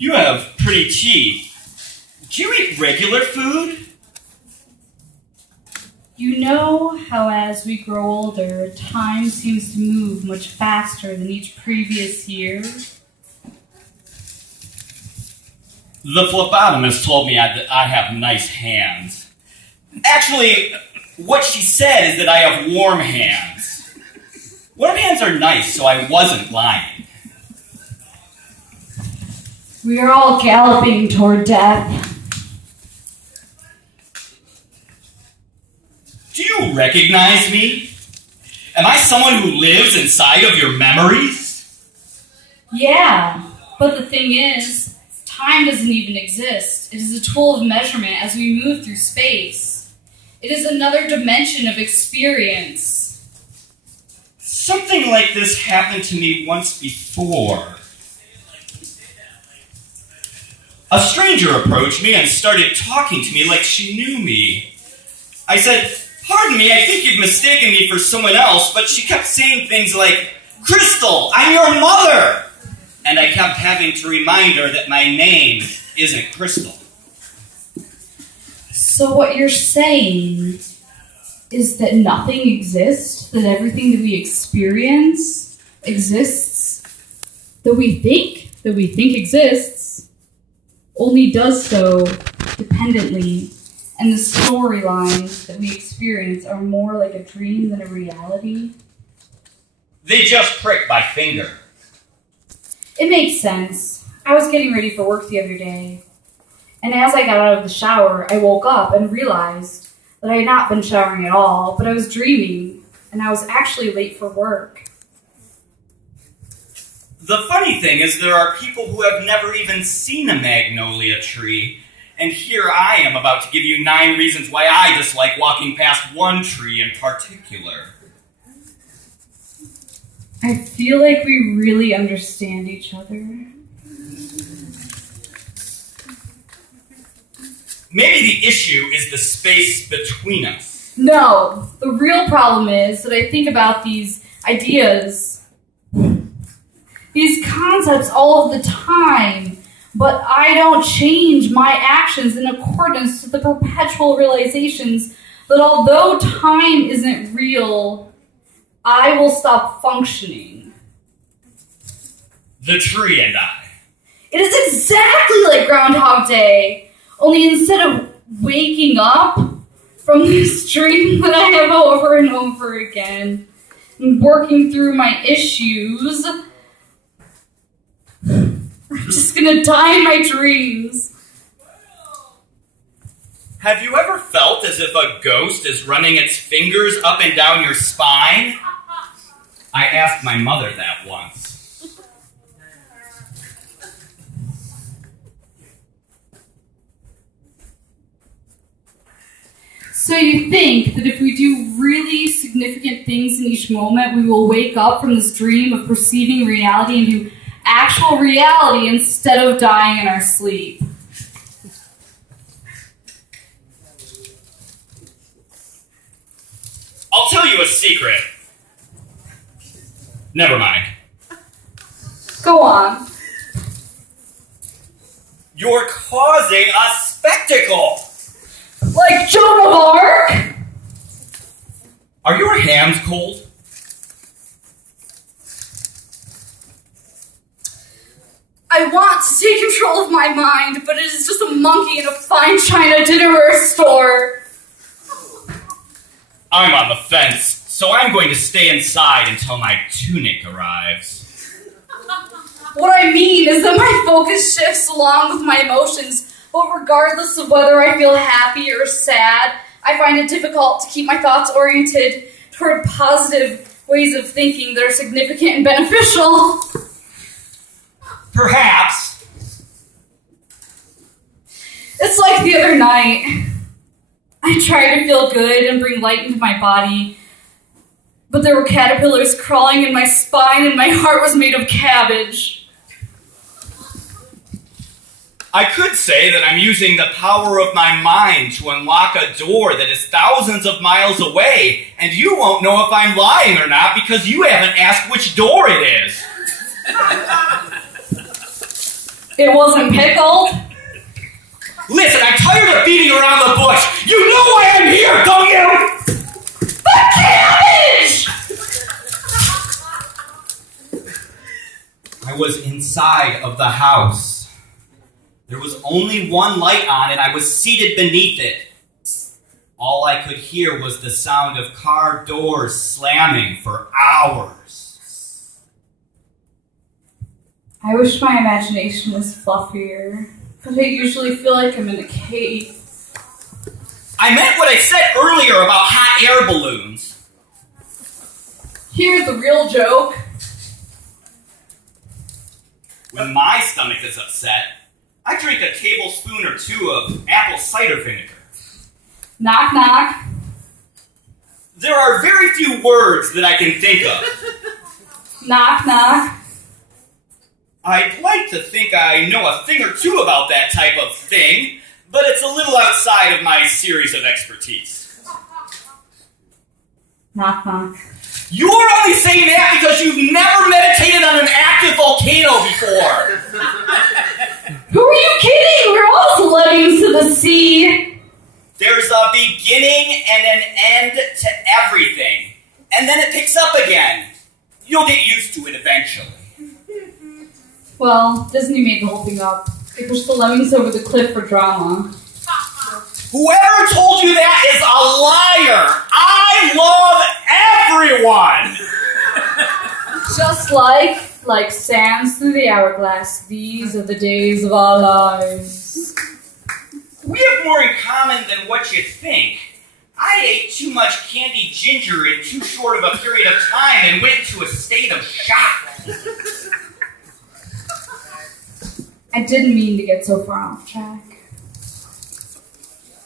You have pretty teeth. Do you eat regular food? You know how as we grow older, time seems to move much faster than each previous year? The phlebotomist told me that I have nice hands. Actually, what she said is that I have warm hands. Warm hands are nice, so I wasn't lying. We are all galloping toward death. Do you recognize me? Am I someone who lives inside of your memories? Yeah, but the thing is, time doesn't even exist. It is a tool of measurement as we move through space. It is another dimension of experience. Something like this happened to me once before. A stranger approached me and started talking to me like she knew me. I said, "Pardon me, I think you've mistaken me for someone else," but she kept saying things like, "Crystal, I'm your mother!" And I kept having to remind her that my name isn't Crystal. So what you're saying is that nothing exists, that everything that we experience exists, that we think exists, only does so dependently, and the storylines that we experience are more like a dream than a reality? They just pricked my finger. It makes sense. I was getting ready for work the other day, and as I got out of the shower, I woke up and realized that I had not been showering at all, but I was dreaming, and I was actually late for work. The funny thing is there are people who have never even seen a magnolia tree, and here I am about to give you 9 reasons why I dislike walking past one tree in particular. I feel like we really understand each other. Maybe the issue is the space between us. No, the real problem is that I think about these ideas, these concepts all of the time, but I don't change my actions in accordance to the perpetual realizations that although time isn't real, I will stop functioning. The tree and I. It is exactly like Groundhog Day, only instead of waking up from this dream that I have over and over again and working through my issues, I'm just gonna die in my dreams. Have you ever felt as if a ghost is running its fingers up and down your spine? I asked my mother that once. So you think that if we do really significant things in each moment, we will wake up from this dream of perceiving reality into actual reality instead of dying in our sleep? I'll tell you a secret. Never mind. Go on. You're causing a spectacle. Like Joan of Arc? Are your hands cold? I want to take control of my mind, but it is just a monkey in a fine china dinnerware store. I'm on the fence, so I'm going to stay inside until my tunic arrives. What I mean is that my focus shifts along with my emotions, but regardless of whether I feel happy or sad, I find it difficult to keep my thoughts oriented toward positive ways of thinking that are significant and beneficial. Perhaps. It's like the other night. I tried to feel good and bring light into my body, but there were caterpillars crawling in my spine and my heart was made of cabbage. I could say that I'm using the power of my mind to unlock a door that is thousands of miles away, and you won't know if I'm lying or not because you haven't asked which door it is. It wasn't pickled. Listen, I'm tired of beating around the bush. You know why I'm here, don't you? The cabbage! I was inside of the house. There was only one light on and I was seated beneath it. All I could hear was the sound of car doors slamming for hours. I wish my imagination was fluffier, but I usually feel like I'm in a cave. I meant what I said earlier about hot air balloons. Here's the real joke. When my stomach is upset, I drink a tablespoon or two of apple cider vinegar. Knock, knock. There are very few words that I can think of. Knock, knock. I'd like to think I know a thing or two about that type of thing, but it's a little outside of my series of expertise. Knock, knock. You're only saying that because you've never meditated on an active volcano before. Who are you kidding? We're all flooding to the sea. There's a beginning and an end to everything, and then it picks up again. You'll get used to it eventually. Well, Disney made the whole thing up. They pushed the lemmings over the cliff for drama. Whoever told you that is a liar. I love everyone. Just like sands through the hourglass, these are the days of our lives. We have more in common than what you think. I ate too much candy ginger in too short of a period of time and went into a state of shock. I didn't mean to get so far off track.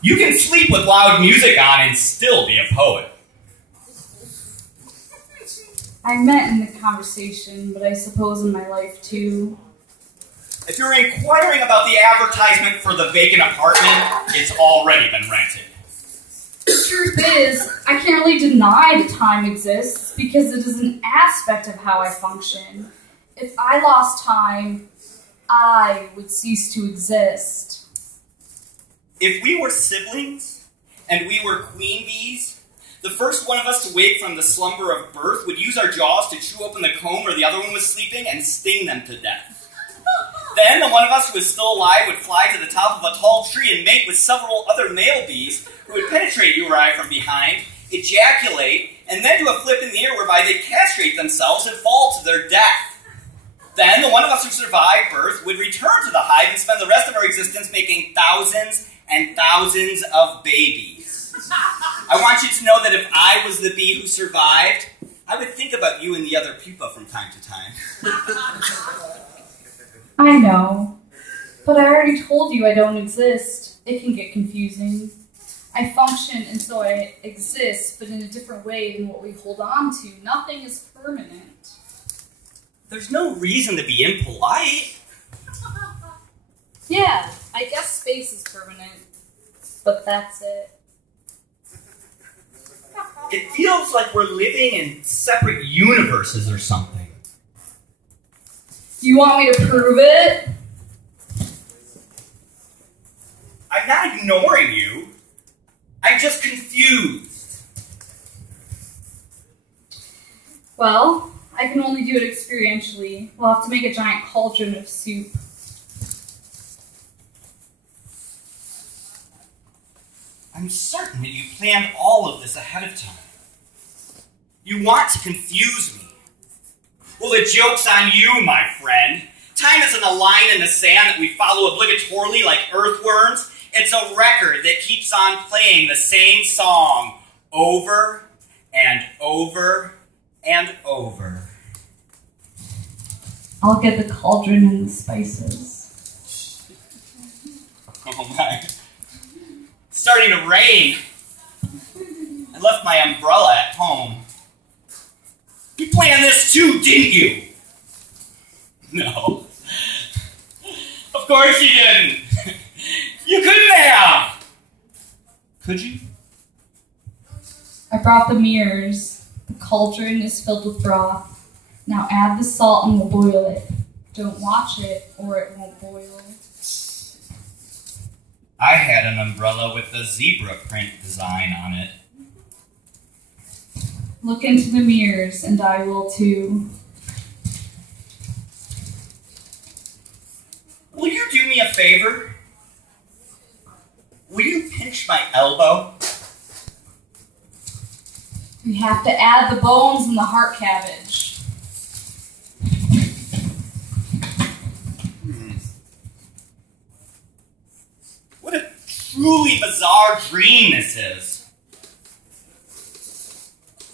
You can sleep with loud music on and still be a poet. I meant in the conversation, but I suppose in my life too. If you're inquiring about the advertisement for the vacant apartment, it's already been rented. The truth is, I can't really deny that time exists because it is an aspect of how I function. If I lost time, I would cease to exist. If we were siblings, and we were queen bees, the first one of us to wake from the slumber of birth would use our jaws to chew open the comb where the other one was sleeping and sting them to death. Then the one of us who was still alive would fly to the top of a tall tree and mate with several other male bees who would penetrate you or I from behind, ejaculate, and then do a flip in the air whereby they'd castrate themselves and fall to their death. Then the one of us who survived birth would return to the hive and spend the rest of our existence making thousands and thousands of babies. I want you to know that if I was the bee who survived, I would think about you and the other pupa from time to time. I know, but I already told you I don't exist. It can get confusing. I function and so I exist, but in a different way than what we hold on to. Nothing is permanent. There's no reason to be impolite. Yeah, I guess space is permanent, but that's it. It feels like we're living in separate universes or something. You want me to prove it? I'm not ignoring you. I'm just confused. Well, I can only do it experientially. We'll have to make a giant cauldron of soup. I'm certain that you planned all of this ahead of time. You want to confuse me. Well, the joke's on you, my friend. Time isn't a line in the sand that we follow obligatorily like earthworms. It's a record that keeps on playing the same song over and over and over. I'll get the cauldron and the spices. Oh my. It's starting to rain. I left my umbrella at home. You planned this too, didn't you? No. Of course you didn't. You couldn't have. Could you? I brought the mirrors. The cauldron is filled with broth. Now add the salt and we'll boil it. Don't watch it or it won't boil. I had an umbrella with a zebra print design on it. Look into the mirrors and I will too. Will you do me a favor? Will you pinch my elbow? We have to add the bones and the heart cabbage. What a truly bizarre dream this is.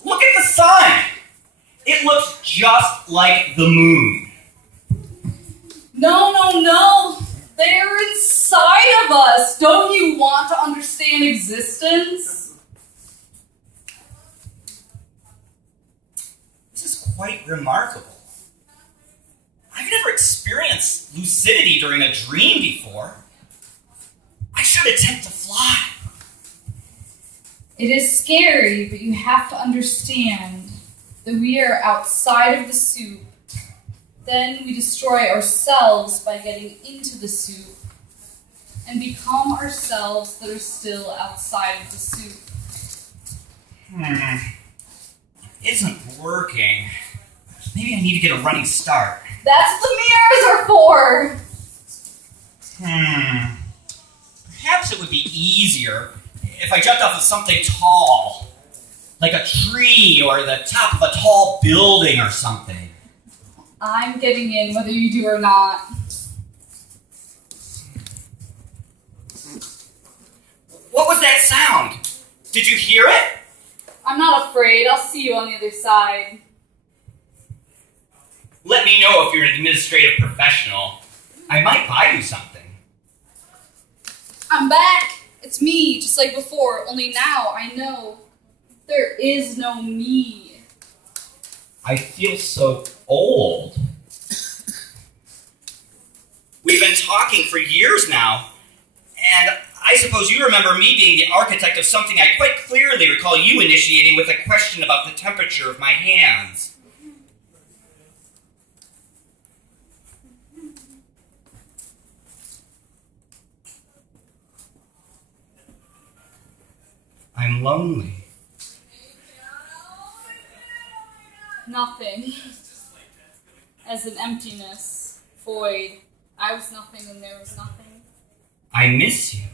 Look at the sun. It looks just like the moon. No, no, no. They're inside of us. Don't you want to understand existence? This is quite remarkable. I've never experienced lucidity during a dream before. I should attempt to fly. It is scary, but you have to understand that we are outside of the soup. Then we destroy ourselves by getting into the soup and become ourselves that are still outside of the soup. It isn't working. Maybe I need to get a running start. That's what the mirrors are for! Perhaps it would be easier if I jumped off of something tall, like a tree or the top of a tall building or something. I'm getting in whether you do or not. What was that sound? Did you hear it? I'm not afraid. I'll see you on the other side. Let me know if you're an administrative professional. I might buy you something. I'm back. It's me, just like before, only now I know there is no me. I feel so old. We've been talking for years now, and I suppose you remember me being the architect of something I quite clearly recall you initiating with a question about the temperature of my hands. I'm lonely. Nothing. As an emptiness, void. I was nothing and there was nothing. I miss you.